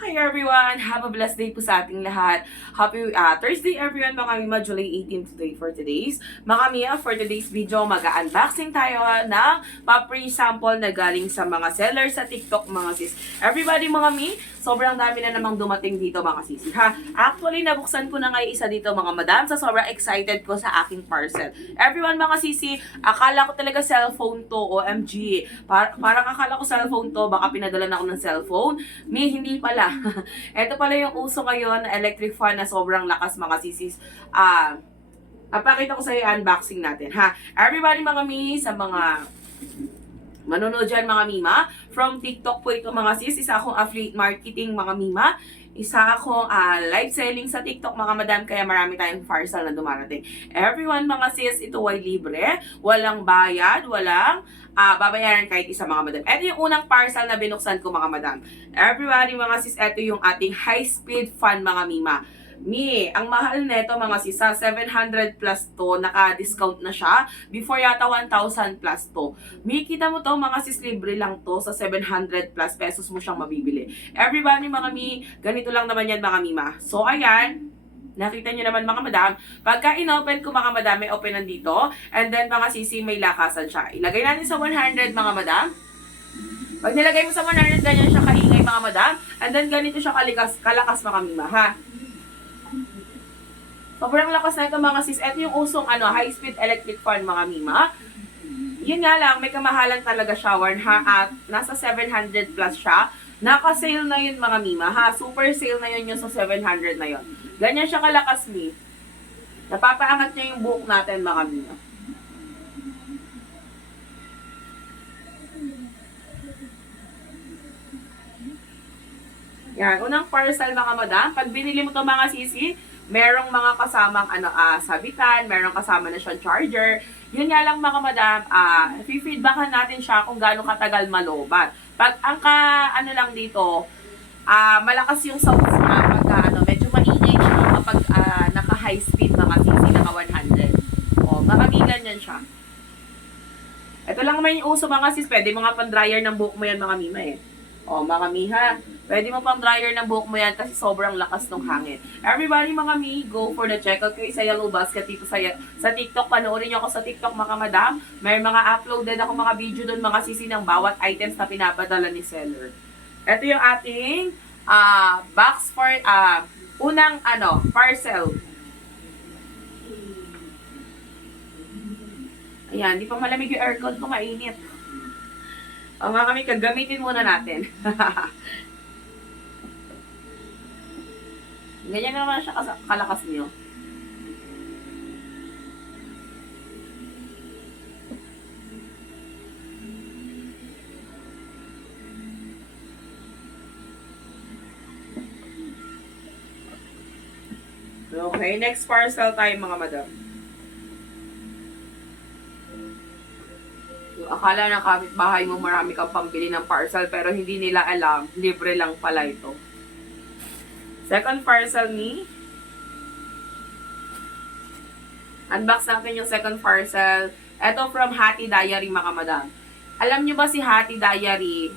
Hi everyone! Have a blessed day po sa ating lahat. Happy Thursday everyone, mga Mima, July 18 today for today's. Mga Mia, for today's video, mag-unboxing tayo ng pa-free sample na galing sa mga sellers sa TikTok, mga sis. Everybody, mga Mi, sobrang dami na namang dumating dito, mga sisi. Ha? Actually, nabuksan ko na ngayon isa dito, mga madam, sa sobrang excited ko sa aking parcel. Everyone, mga sisi, akala ko talaga cellphone to, OMG. Parang akala ko cellphone to, baka pinadala na ako ng cellphone. Mi, hindi pala. Ito pala yung uso ngayon na electric fan na sobrang lakas, mga sisis. Papakita ko sa iyo unboxing natin, ha. Everybody, mga mi, sa mga manonood dyan, mga mima, from TikTok po ito, mga sis. Isa akong affiliate marketing, mga mima. Isa akong live selling sa TikTok, mga madam, kaya marami tayong parcel na dumarating. Everyone, mga sis, ito ay libre, walang bayad, walang babayaran kahit isa, mga madam. Ito yung unang parcel na binuksan ko, mga madam. Everybody, mga sis, ito yung ating high-speed fan, mga mima. Ang mahal nito, mga sis, sa 700 plus to, naka-discount na siya. Before yata 1,000 plus to. Kita mo to, mga sis, libre lang to. Sa 700 plus pesos mo siyang mabibili. Everybody, mga ganito lang naman yan, mga mima. So, ayan. Nakita nyo naman, mga madam, pagka in-open ko, mga madam, may open nandito, and then mga sisi, may lakasan siya. Ilagay natin sa 100, mga madam. Pag nilagay mo sa 100, ganyan siya kaingay, mga madam, and then ganito siya kalakas, mga mima, ha? Sobrang lakas na ito, mga sis. Ito yung usong high-speed electric fan, mga mima. Yun nga lang, may kamahalan talaga siya, ha? At nasa 700 plus siya. Naka-sale na yun, mga mima, ha? Super sale na yun yung sa 700 na yun. Ganyan siya kalakas, mi. Napapaangat niya yung buhok natin, mga mima. Yan, unang parcel, mga madam. Pag binili mo to, mga sisi, merong mga kasamang sabitan, merong kasama na siyang charger. Yun nga lang, mga madam, feedbackan natin siya kung gaano katagal malobat. Pag ang lang dito, malakas yung sound niya pag medyo maingay siya kapag naka high speed, mga sisi, naka 100. O, makamigan yan siya. Ito lang naman yung uso, mga sis. Pwede mo nga pang dryer ng buhok mo yan, mga mima eh. O, mga miha. Pwede mo pang dryer ng buhok mo yan kasi sobrang lakas ng hangin. Everybody, mga mi, go for the checkout ko sa Yellow Basket dito sa TikTok. Panoorin niyo ako sa TikTok, mga madam. May mga uploaded ako mga video doon, mga sisi, ng bawat items na pinapadala ni seller. Ito yung ating box for unang parcel. Ayan, di pa malamig yung aircon ko, mainit. O, mga kami, gagamitin muna natin. Ganyan naman siya kalakas niyo. Okay, next parcel tayo, mga madam. Akala ng kapitbahay mo marami kang pambili ng parcel, pero hindi nila alam, libre lang pala ito. Second parcel ni. Unbox natin yung second parcel. Ito from Hati Diary, mga madam. Alam nyo ba si Hati Diary,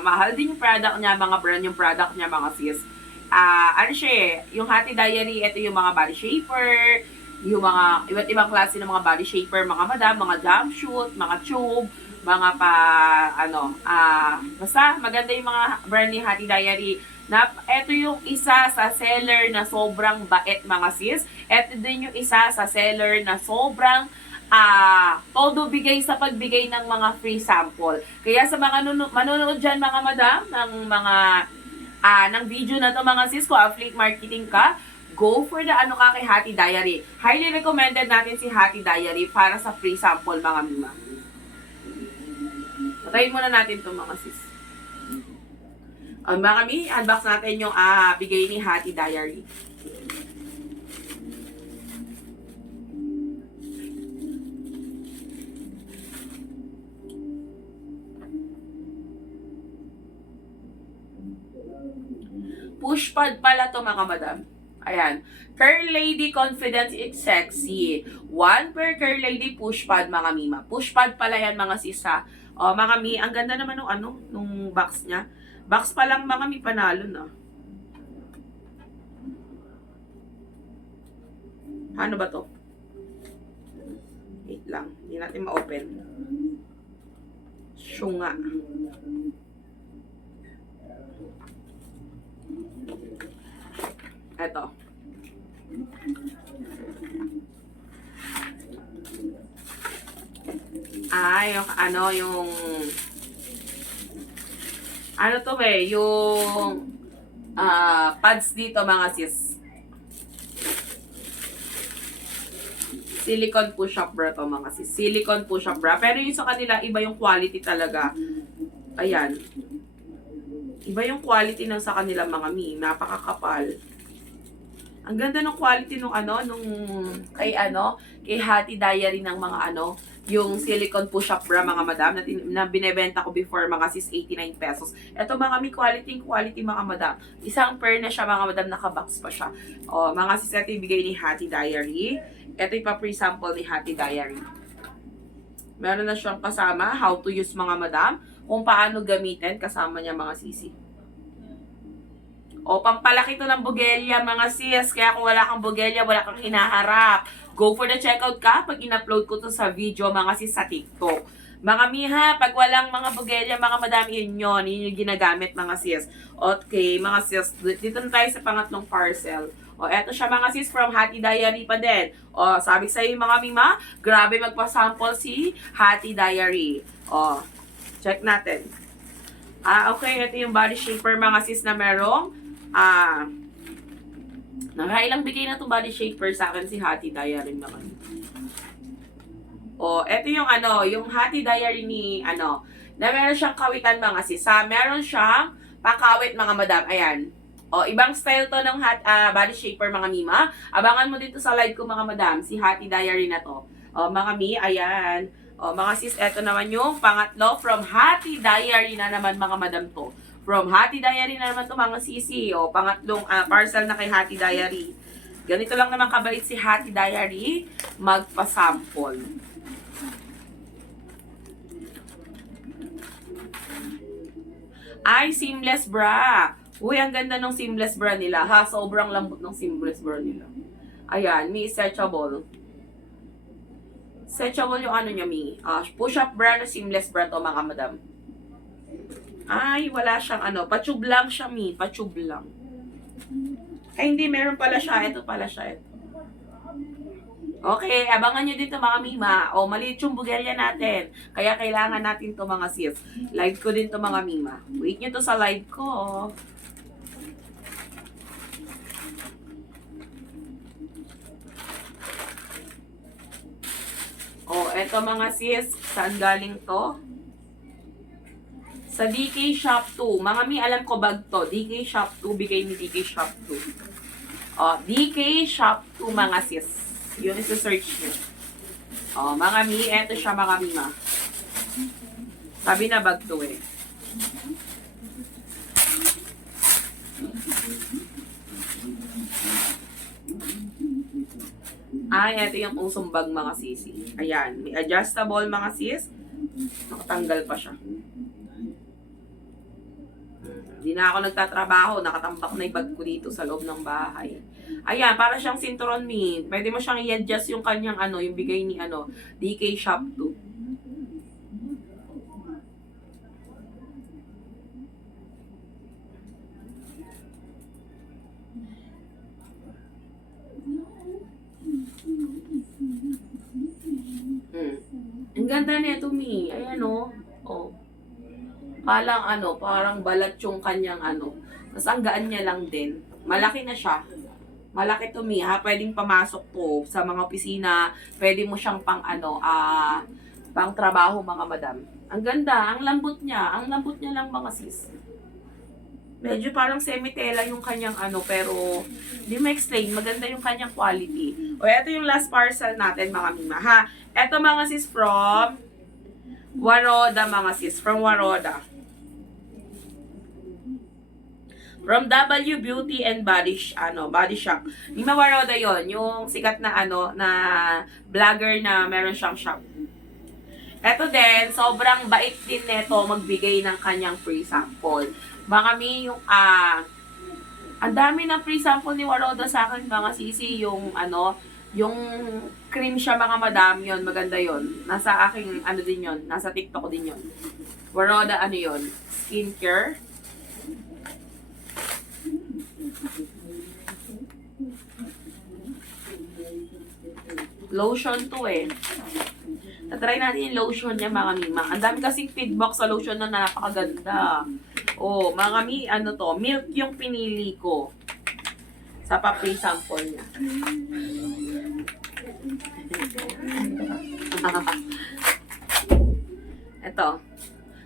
mahal din yung product niya, mga brand yung product niya, mga sis. Ano siya eh, yung Hati Diary, ito yung mga body shaper, yung mga iba't ibang klase ng mga body shaper, mga madam, mga jumpsuit, mga tube, mga basta maganda yung mga brand ni Hati Diary. Ito yung isa sa seller na sobrang bait, mga sis. Ito din yung isa sa seller na sobrang todo bigay sa pagbigay ng mga free sample. Kaya sa mga manonood dyan, mga madam, ng mga ng video na to, mga sis, ko affiliate marketing ka, go for the kay Hati Diary. Highly recommended natin si Hati Diary para sa free sample, mga mima. Patayin muna natin to, mga sis. Mga mi, unbox natin yung bigay ni Hati Diary. Push pad pala to, mga madam. Ayan. Curl Lady Confidence It's Sexy. 1 per Curl Lady push pad, mga mima. Push pad pala yan, mga sisa. O, mga mi, ang ganda naman nung box niya. Box pa lang, mga mi, panalo na. Paano ba to? Wait lang. Hindi natin ma-open. Syunga. Eto. Yung ano to yung pads dito mga sis. Silicone push-up bra to mga sis. Silicone push-up bra. Pero yung sa kanila, iba yung quality talaga. Ayan. Iba yung quality ng sa kanila mga mi. Napakakapal. Ang ganda ng quality nung kay Hati Diary ng mga yung silicone push-up bra mga madam na binebenta ko before mga sis 89 pesos. Ito mga mi, quality mga madam. Isang pair na siya mga madam, naka-box pa siya. O mga sis, ito ibigay ni Hati Diary. Ito yung pa-pre-sample ni Hati Diary. Meron na siyang kasama, how to use mga madam, kung paano gamitin, kasama niya mga sisi. O, pampalaki to ng bugelya, mga sis. Kaya kung wala kang bugelya, wala kang hinaharap. Go for the checkout ka pag in-upload ko to sa video, mga sis, sa TikTok. Mga miha, pag walang mga bugelya, mga madam, yun yung ginagamit, mga sis. Okay, mga sis, dito na tayo sa pangatlong parcel. O, eto siya mga sis, from Hati Diary pa din. O, sabi sa'yo mga mima, grabe magpa-sample si Hati Diary. O, check natin. Okay, ito yung body shaper mga sis na merong nakailang bigay na itong body shaper sa akin si Hati Diary naman. O, ito yung yung Hati Diary ni na meron siyang kawitan mga sis. Meron siyang pakawit mga madam. Ayan. O, ibang style to ng body shaper mga mima. Abangan mo dito sa live ko mga madam, si Hati Diary na to. O, mga mi, ayan. O, mga sis, eto naman yung pangatlo from Hati Diary na naman mga madam to. From Hati Diary na naman to mga sisi. O, pangatlong parcel na kay Hati Diary. Ganito lang naman kabait si Hati Diary magpa-sample. Ay, seamless bra. Uy, ang ganda ng seamless bra nila, ha? Sobrang lambot ng seamless bra nila. Ayan, may stretchable. Stretchable yung niya, mi. Push-up bra na seamless bra to, mga madam. Ay, wala siyang patube lang siya, mi. Patube lang. Ay, hindi, meron pala siya. Ito pala siya. Ito. Okay, abangan nyo dito mga mima. O, maliit yung bugelya natin. Kaya kailangan natin to mga sis. Live ko din to mga mima. Wait nyo to sa live ko. O, eto mga sis. Saan galing to? Sa DK Shop 2. Mga mi, alam ko bag to. DK Shop 2, bigay ni DK Shop 2. O, DK Shop 2 mga sis. Yun is the search nyo. O, mga mi, eto siya mga mima. Sabi na bag to eh. Ay, eto yung usong bag mga sisi. Ayan, may adjustable mga sis. Nakatanggal pa siya. Hindi na ako nagtatrabaho, nakatambak na yung bag ko dito sa loob ng bahay. Ayan, para siyang sinturon mi. Pwede mo siyang i-adjust yung kanyang yung bigay ni DK Shop 2. Ang ganda nito mi. Ayan oh. Parang balat yung kanyang Tapos ang gaan niya lang din. Malaki na siya. Malaki to mi, ha. Pwedeng pamasok to sa mga opisina. Pwede mo siyang pang pang trabaho mga madam. Ang ganda, ang lambot niya. Ang lambot niya lang mga sis. Medyo parang semi-tela yung kanyang pero hindi ma-explain. Maganda yung kanyang quality. O, ito yung last parcel natin mga mima, ha. Ito mga sis from Waroda mga sis. From Waroda. From W Beauty and Body Shop. Mima Waroda yon, yung sikat na na vlogger na meron siyang shop. Ito din, sobrang bait din nito magbigay ng kanyang free sample. Mga mi, yung ang dami ng free sample ni Waroda sa akin mga sisi, yung Yung cream siya mga madam, yon maganda yon. Nasa aking ano din yon, nasa TikTok ko din yon. Waroda ano yon, skincare. Lotion to eh. Tatry natin yung lotion niya mga mima. Ang dami kasing feedback sa lotion na napakaganda. Oh, mga mi, ano to, milk yung pinili ko. Sa pa-free sample niya. Ito.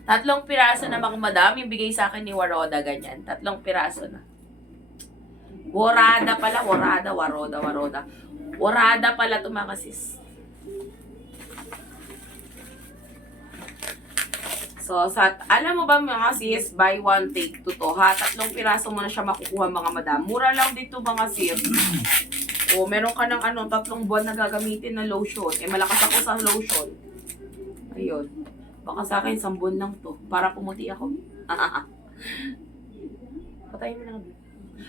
3 piraso na mga madam, yung bigay sa akin ni Waroda, ganyan. 3 piraso na. Warada pala, Waroda. Warada pala ito mga sis. So, alam mo ba mga sis, buy one, take 2 to ha. 3 piraso mo na siya makukuha mga madam. Mura lang dito mga sis. O, meron ka ng 3 buwan na gagamitin na lotion. Eh, malakas ako sa lotion. Ayun. Baka sa akin, 1 buwan lang to. Para pumuti ako. Patayin mo na.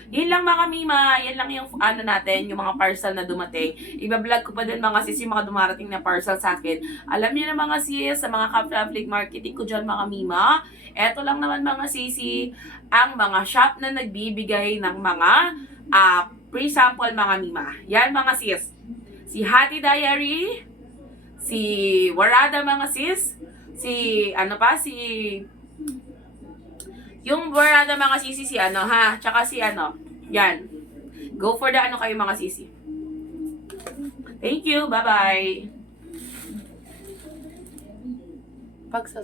Yun lang mga mima, yan lang yung ano natin, yung mga parcel na dumating. Iba-vlog ko pa din mga sis, yung mga dumarating na parcel sa akin. Alam niyo na mga sis, sa mga public marketing ko dyan mga mima, eto lang naman mga sisi, ang mga shop na nagbibigay ng mga pre-sample mga mima. Yan mga sis. Si Hati Diary, si Warada mga sis, si yung Warada mga sisi, si tsaka si yan. Go for the kayo mga sisi. Thank you, bye-bye.